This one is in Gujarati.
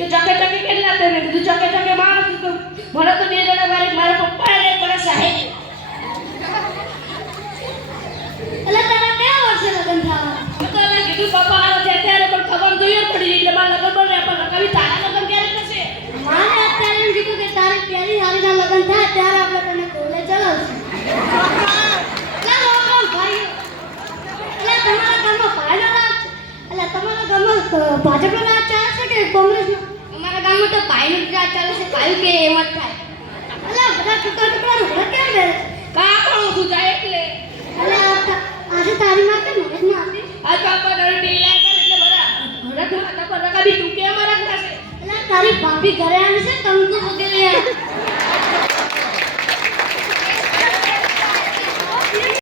મેં કીધું ચોકે ચોકે માણસ મને તો. બે જણા મારે મારા પપ્પા અને મારા સાહેબ એટલે તારા કયા વર્ષે લગ્ન મેં તો એને કીધું પપ્પા આવે છે અત્યારે પણ ખબર જોઈએ પડી એટલે મારા લગ્ન બને પણ લગાવી તારા લગ્ન ક્યારે થશે? મારે અત્યારે એમ કીધું કે તારે પહેલી હારીના લગ્ન થાય ત્યારે આપણે તને કોલે ચલાવશું. એટલે તમારા ગામમાં ભાજપ એટલે તમારા ગામમાં ભાજપનો રાજ ચાલે? કે કોંગ્રેસનો અમારા ગામમાં તો ભાઈનો જ રાજ ચાલે છે ભાઈ કે એમ જ થાય. અલા બધા ટુકડા ટુકડા રોકડા કેમ બે કા કોણ ઓછું થાય એટલે? અલા આજે તારી માં કે મગજમાં હતી આ પાપા ડર ઢીલા કરે એટલે બધા રખ હતા પણ રકાબી તું કે અમારા ઘરે અલા તારી ભાભી ઘરે આવી છે કંકુ વગેરે.